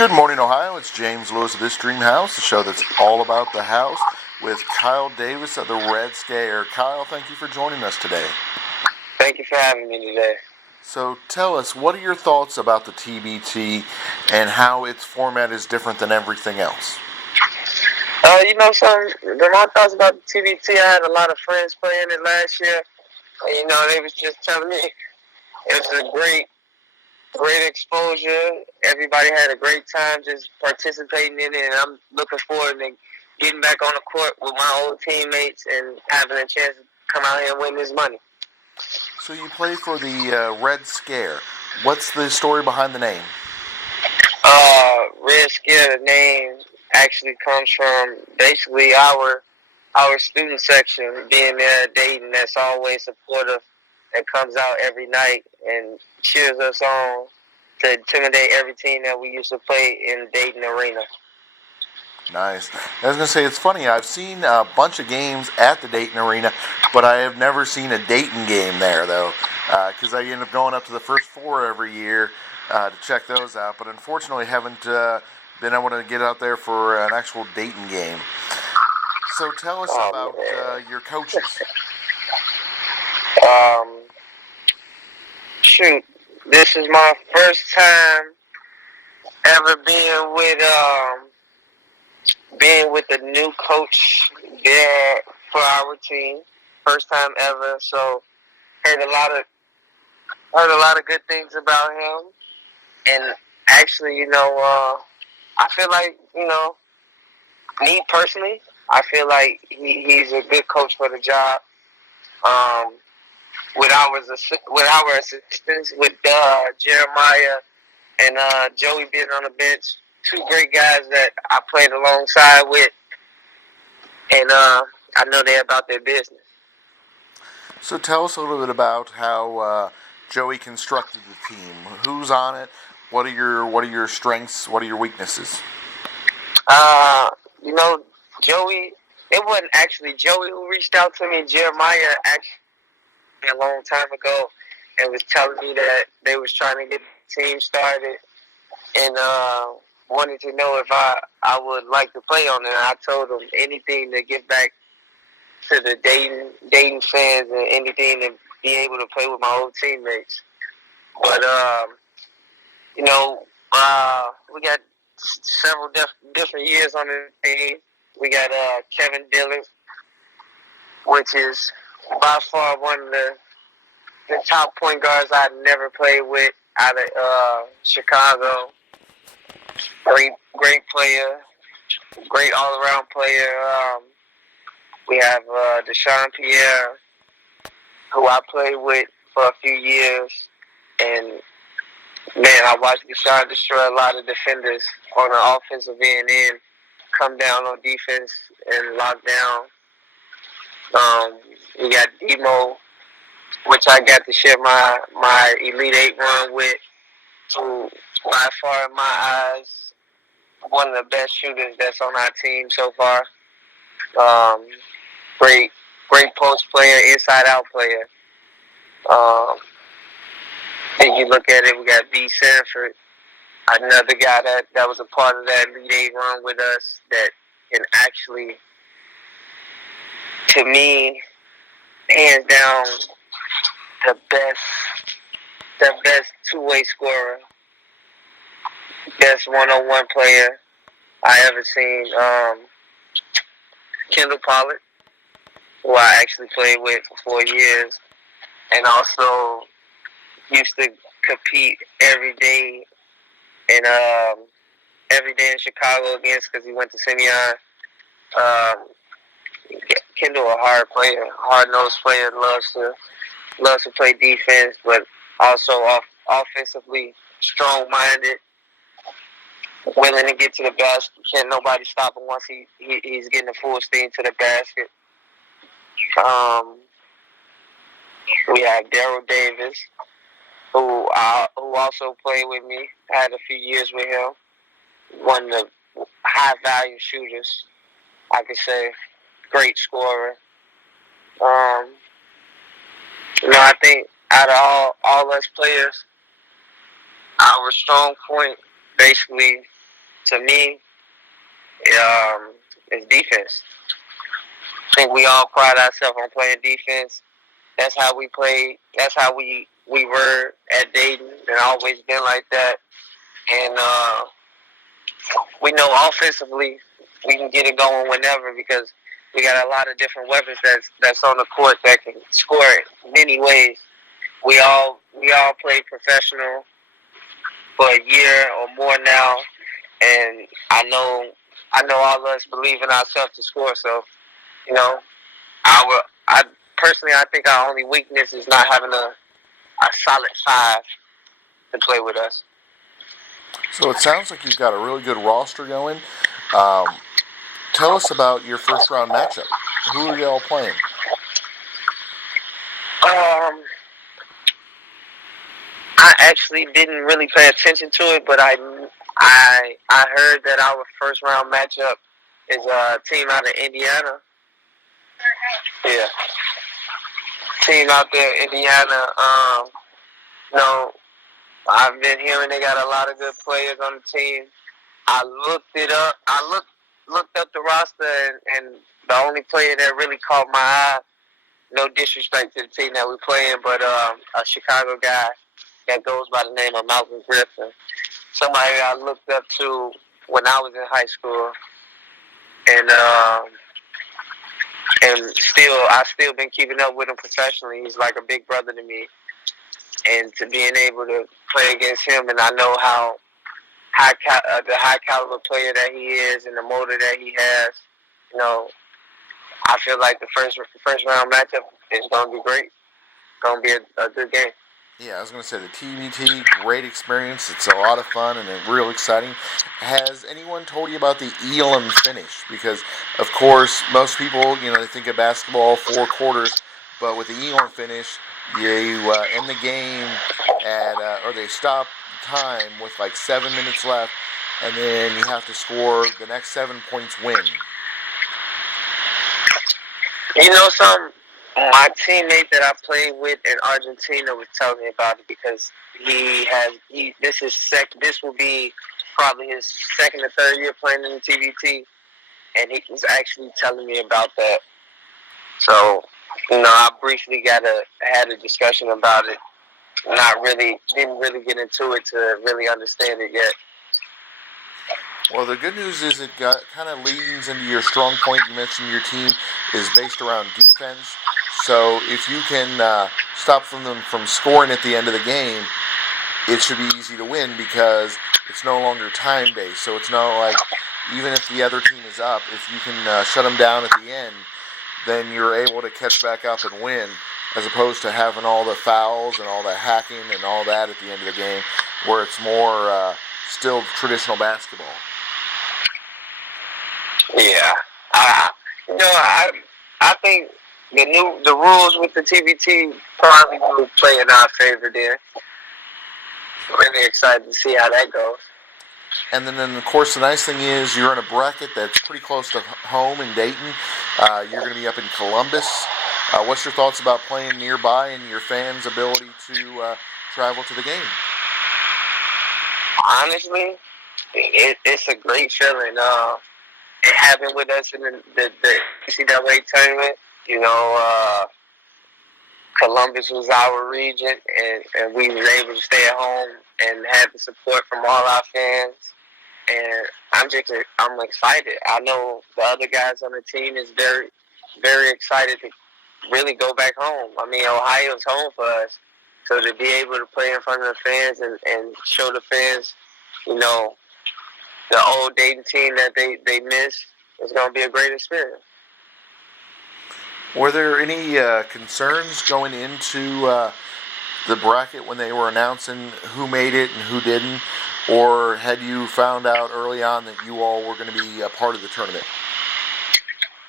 Good morning, Ohio. It's James Lewis of This Dream House, the show that's all about the house, with Kyle Davis of the Red Scare. Kyle, thank you for joining us today. Thank you for having me today. So tell us, what are your thoughts about the TBT and how its format is different than everything else? My thoughts about the TBT, I had a lot of friends playing it last year. And, they was just telling me it was a great exposure. Everybody had a great time just participating in it, and I'm looking forward to getting back on the court with my old teammates and having a chance to come out here and win this money. So you play for the Red Scare. What's the story behind the name? Red Scare, the name actually comes from basically our student section being there at Dayton that's always supportive, that comes out every night and cheers us on to intimidate every team that we used to play in Dayton Arena. Nice. I was going to say, it's funny, I've seen a bunch of games at the Dayton Arena, but I have never seen a Dayton game there, though, because I end up going up to the first four every year to check those out, but unfortunately haven't been able to get out there for an actual Dayton game. So tell us about your coaches. This is my first time ever being with a new coach there for our team. First time ever, so heard a lot of good things about him. And actually, I feel like, me personally, I feel like he's a good coach for the job. With our assistants, with Jeremiah and Joey being on the bench, two great guys that I played alongside with, and I know they're about their business. So tell us a little bit about how Joey constructed the team. Who's on it? What are your strengths? What are your weaknesses? Joey. It wasn't actually Joey who reached out to me. Jeremiah actually a long time ago and was telling me that they was trying to get the team started and wanted to know if I would like to play on it. And I told them anything to get back to the Dayton fans and anything to be able to play with my old teammates. But we got several different years on the team. We got Kevin Dillon, which is by far one of the top point guards I've never played with out of Chicago. Great player, great all-around player. We have Deshaun Pierre, who I played with for a few years, and man, I watched Deshaun destroy a lot of defenders on the offensive end and come down on defense and lock down. We got Demo, which I got to share my Elite Eight run with, who by far in my eyes one of the best shooters that's on our team so far. Great post player, inside out player. If you look at it, we got B. Sanford, another guy that was a part of that Elite Eight run with us that can actually, to me, hands down, the best two-way scorer, best one-on-one player I ever seen. Kendall Pollard, who I actually played with for 4 years, and also used to compete every day in Chicago against, because he went to Simeon. Kendall, a hard-nosed player, loves to play defense, but also offensively strong-minded, willing to get to the basket. Can't nobody stop him once he's getting the full steam to the basket. We have Daryl Davis, who also played with me. I had a few years with him. One of the high-value shooters, I could say. Great scorer. I think out of all us players, our strong point basically to me, is defense. I think we all pride ourselves on playing defense. That's how we played. That's how we were at Dayton, and always been like that. And we know offensively we can get it going whenever because we got a lot of different weapons that's on the court that can score many ways. We all played professional for a year or more now, and I know all of us believe in ourselves to score. So, you know, I personally I think our only weakness is not having a solid five to play with us. So it sounds like you've got a really good roster going. Tell us about your first round matchup. Who are y'all playing? I actually didn't really pay attention to it, but I heard that our first round matchup is a team out of Indiana. Yeah, team out there, Indiana. No, I've been hearing they got a lot of good players on the team. I looked it up. I looked up the roster, and the only player that really caught my eye, no disrespect to the team that we're playing, but a Chicago guy that goes by the name of Malcolm Griffin. Somebody I looked up to when I was in high school, and I still been keeping up with him professionally. He's like a big brother to me, and to being able to play against him, and I know how the high caliber player that he is, and the motor that he has. You know, I feel like the first round matchup is going to be great. It's going to be a good game. Yeah, I was going to say the TBT, great experience. It's a lot of fun and real exciting. Has anyone told you about the Elam finish? Because, of course, most people, they think of basketball 4 quarters, but with the Elam finish, you end the game or they stop time with like 7 minutes left, and then you have to score the next 7 points win. You know something? My teammate that I played with in Argentina was telling me about it because this will be probably his second or third year playing in the TBT, and he was actually telling me about that. So, I briefly had a discussion about it. Didn't really get into it to really understand it yet. Well, the good news is it kind of leans into your strong point. You mentioned your team is based around defense. So if you can stop them from scoring at the end of the game, it should be easy to win because it's no longer time-based. So it's not like even if the other team is up, if you can shut them down at the end, then you're able to catch back up and win, as opposed to having all the fouls and all the hacking and all that at the end of the game, where it's more still traditional basketball. Yeah, I think the rules with the TBT probably will play in our favor there. Really excited to see how that goes. And then, of course, the nice thing is you're in a bracket that's pretty close to home in Dayton. You're going to be up in Columbus. What's your thoughts about playing nearby and your fans' ability to travel to the game? Honestly, it's a great feeling. It happened with us in the NCAA tournament. Columbus was our region, and we were able to stay at home and have the support from all our fans. And I'm excited. I know the other guys on the team is very, very excited to really go back home. I mean, Ohio's home for us. So to be able to play in front of the fans and show the fans, the old Dayton team that they miss, is going to be a great experience. Were there any concerns going into the bracket when they were announcing who made it and who didn't? Or had you found out early on that you all were going to be a part of the tournament?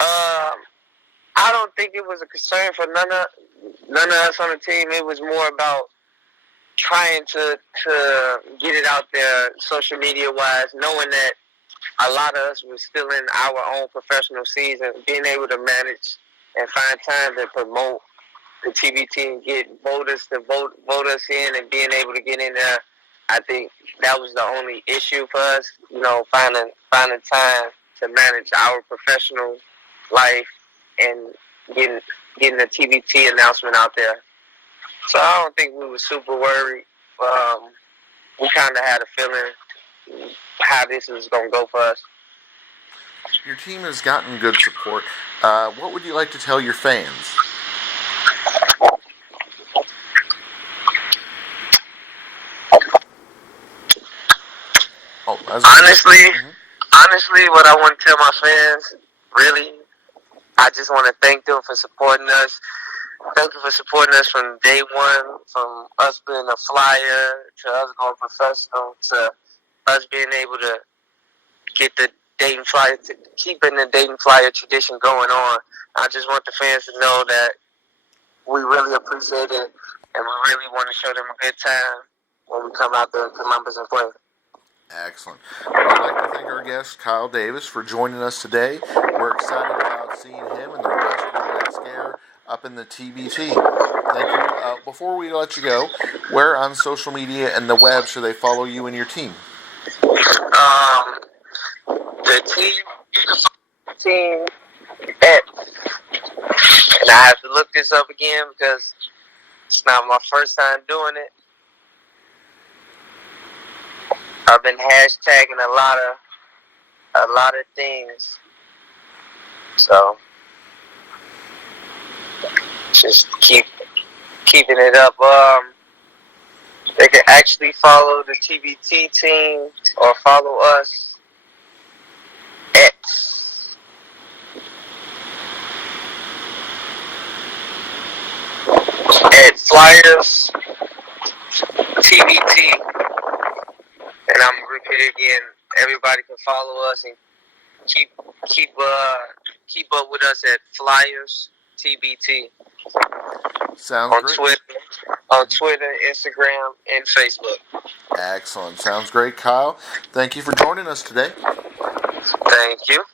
I don't think it was a concern for none of us on the team. It was more about trying to get it out there social media wise, knowing that a lot of us were still in our own professional season, being able to manage and find time to promote the TBT and get voters to vote us in, and being able to get in there I think that was the only issue for us, finding time to manage our professional life and getting the TBT announcement out there. So I don't think we were super worried. We kind of had a feeling how this was going to go for us. Your team has gotten good support. What would you like to tell your fans? Honestly, what I want to tell my fans, really, I just want to thank them for supporting us. Thank you for supporting us from day one, from us being a Flyer to us going professional to us being able to get the Dayton Flyer, keeping the Dayton Flyer tradition going on. I just want the fans to know that we really appreciate it and we really want to show them a good time when we come out there in Columbus and play. Excellent. Well, I'd like to thank our guest, Kyle Davis, for joining us today. We're excited about seeing him and the rest of the Red Scare up in the TBT. Thank you. Before we let you go, where on social media and the web should they follow you and your team? The team, you can follow the team at, and I have to look this up again because it's not my first time doing it. I've been hashtagging a lot of things. So just keeping it up. They can actually follow the TBT team or follow us at Flyers TBT. And I'm gonna repeat it again. Everybody can follow us and keep up with us at Flyers TBT. Sounds great. On Twitter, Instagram, and Facebook. Excellent. Sounds great, Kyle. Thank you for joining us today. Thank you.